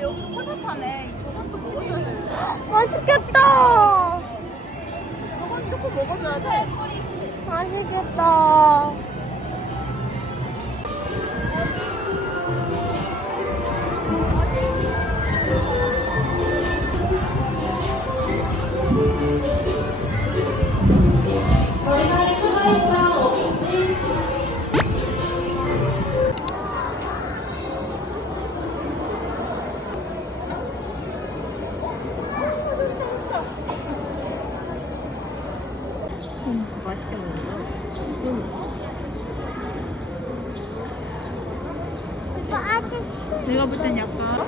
여기도 포착하네. 저것도 먹어줘야 돼. 맛있겠다. 저건 조금 먹어줘야 돼. 맛있겠다. 맛있게 먹는다. 오빠 아저씨. 내가 볼 땐 약간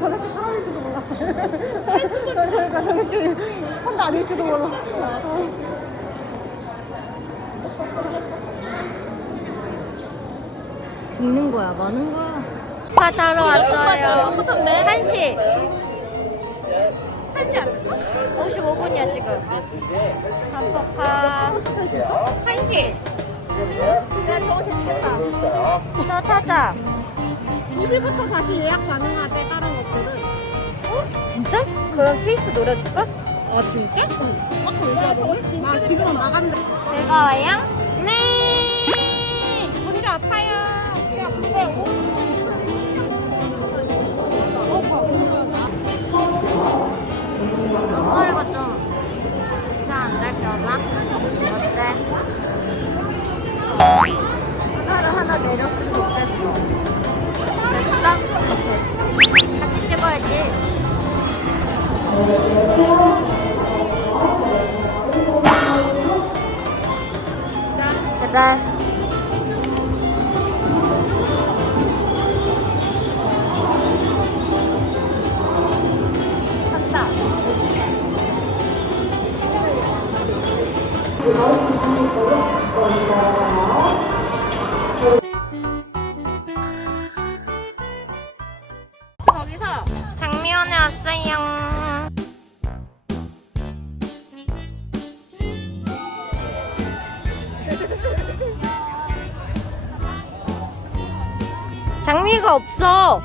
저렇게 사람일지도 몰라. 그러니까 저렇게 혼자 아닐지도 몰라. 긁는 거야, 많은 거야. 파 타러 왔어요. 한시. 한시 안 됐어? 55분이야 지금. 한퍼파. 한시. 너 타자. 2시부터 다시 예약 가능하대, 다른 것들은. 진짜? 그럼 케이스 노려줄까? 아, 진짜? 아까 얘기하더니? 아, 지금 나간대. 제가 와요? 제 장미가 없어.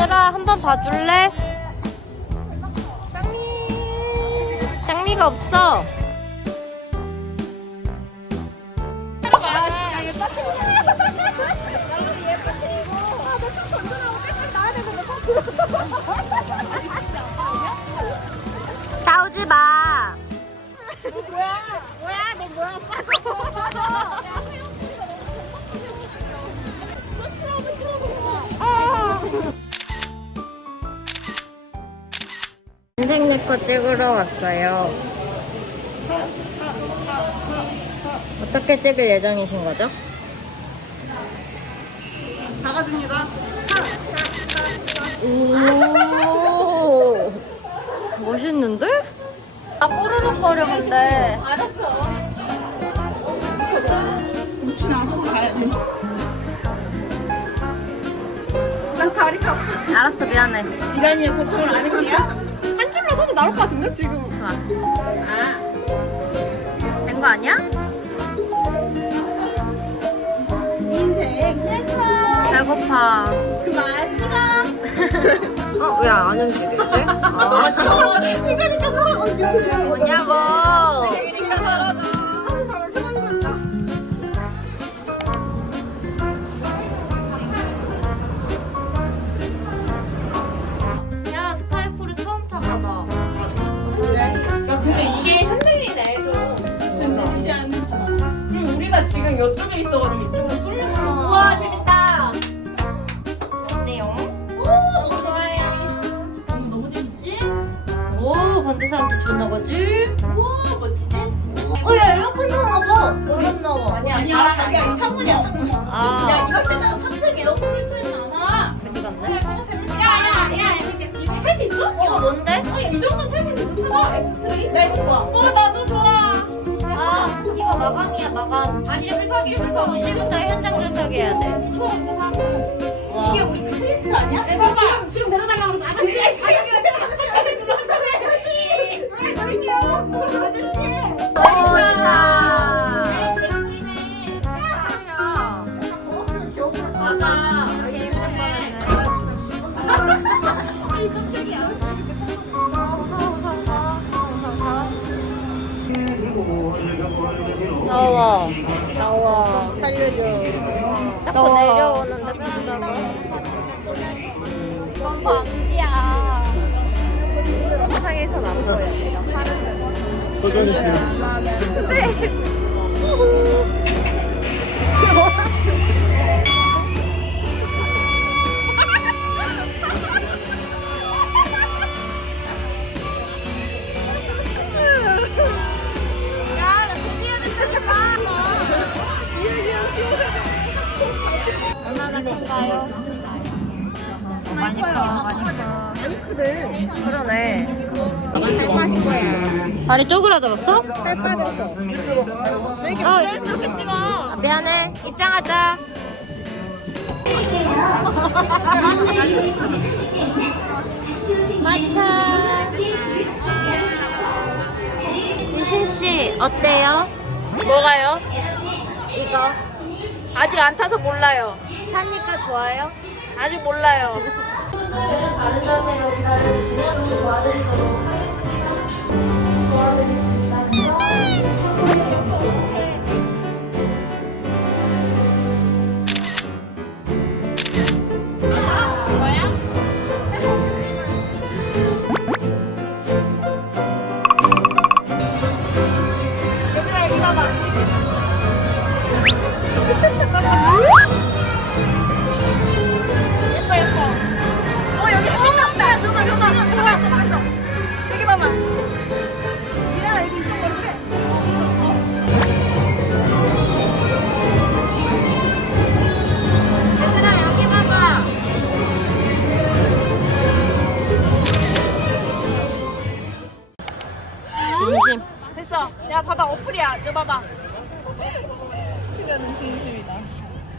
얘들아, 한번 봐줄래? 장미. 장미가 없어. 싸우지 마. 인생 네컷 찍으러 왔어요. 어떻게 찍을 예정이신 거죠? 작아집니다. 오 멋있는데? 아 꼬르륵거려 근데 묻히면 아파. 알았어 미안해 이란이의 고통을 아는 거야? 한 줄로 서도 나올 것 같은데, 지금. 좋아 아 된 거 아니야? 인생 배고파 그만 찍어. 어? 왜 안 움직이지? 아, 찍으니까 살아가. 뭐냐고 찍으니까 살아줘. 사람도 좋나 보지? 우와, 멋지지? 어 야 에어컨 나와봐 열었나봐 아니야, 아니야, 자기야, 이 창문이야, 창문. 야, 아 이럴 때는 3층 에어컨 설치하진 않아. 어디 갔네? 야, 야, 야, 이렇게, 이거 탈수 있어? 이거 뭔데? 어, 이 정도 탈수 있는 거 타자. 엑스트리? 나 이거 좋아. 어, 나도 좋아. 아 이거 마감이야 마감 아니, 불석이, 불석이. 2시부터 현장 출석해야 돼. 이게 우리 그 트위스트 아니야? 내가 지금, 지금 내려달라고 아저씨, 아저씨, 아저씨, 나와. 나와. 살려줘. 자꾸 내려오는데 그런다고? 이건 방지야. 세상에선 안 보여 도전이 근데 많이 커, 많이 커. 많이 크네. 그러네. 발이 쪼그라들었어? 살 빠졌어. 왜 이렇게 아, 찍어? 미안해. 입장하자. 마차. 유신 씨 어때요? 뭐가요? 이거 아직 안 타서 몰라요. 타니까 좋아요? 아직 몰라요. 다른 자세로 기다려주시면 좀 도와드리도록 하겠습니다. 도와드리겠습니다.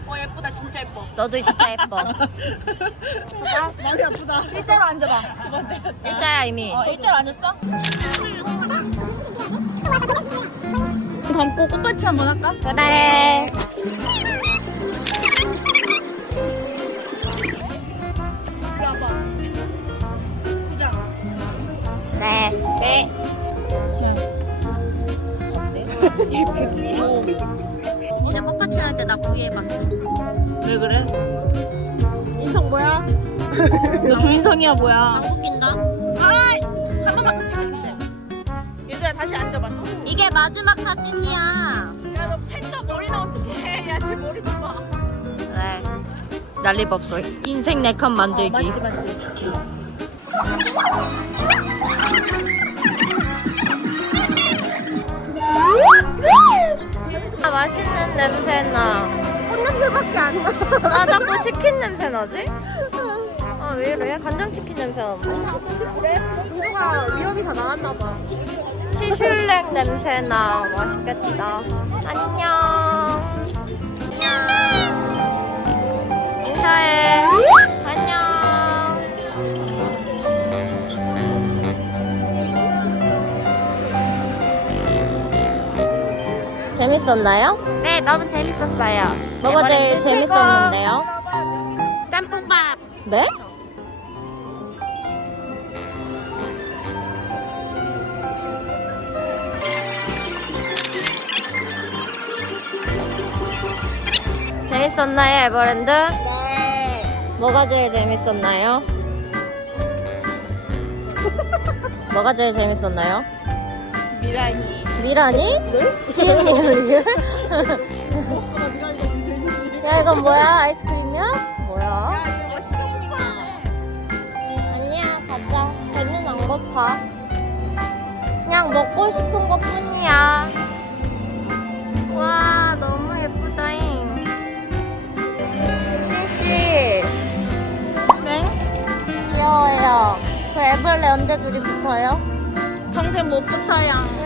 어 예쁘다 진짜 예뻐. 너도 진짜 예뻐. 봐봐 머리 아프다. 일자로 앉아봐. 두 번째. 일자야 이미. 어 일자로 앉았어? 감고 꽃받침 한번 할까? 그래. 이리 와봐. 보자. 네. 네. 예쁘지? 어제 꽃받침 할때 나 구이해봤어. 왜 그래? 인성 뭐야? 너 조인성이야 뭐야? 방구 낀다. 아이! 한 번만 더 찍어주세요. 얘들아 다시 앉아봐. 이게 마지막 사진이야. 야너 팬더 머리는 어떻게 해? 야쟤 머리 좀 봐. 네. 난리법소. 인생 네컷 만들기. 맞지 맞지. 냄새 나. 꽃냄새밖에 안 나. 아, 자꾸 치킨 냄새 나지? 아, 왜 이래? 간장 치킨 냄새 난다. 그래? 공주가 위험이 다 나왔나 봐. 치슐렉 냄새 나. 맛있겠다. 안녕. 재밌었나요? 네, 너무 재밌었어요. 뭐가 제일 재밌었는데요? 짬뽕밥. 네? 재밌었나요, 에버랜드? 네. 뭐가 제일 재밌었나요? 뭐가 제일 재밌었나요? 미란이. 미란이 재밌지. 야, 이건 뭐야? 아이스크림이야? 뭐야? 아니야, 가자. 배는 안 고파. 그냥 먹고 싶은 것 뿐이야. 와, 너무 예쁘다잉. 유신씨, 네? 귀여워요. 그 애벌레 언제 둘이 붙어요? 평생 못 붙어요. 네.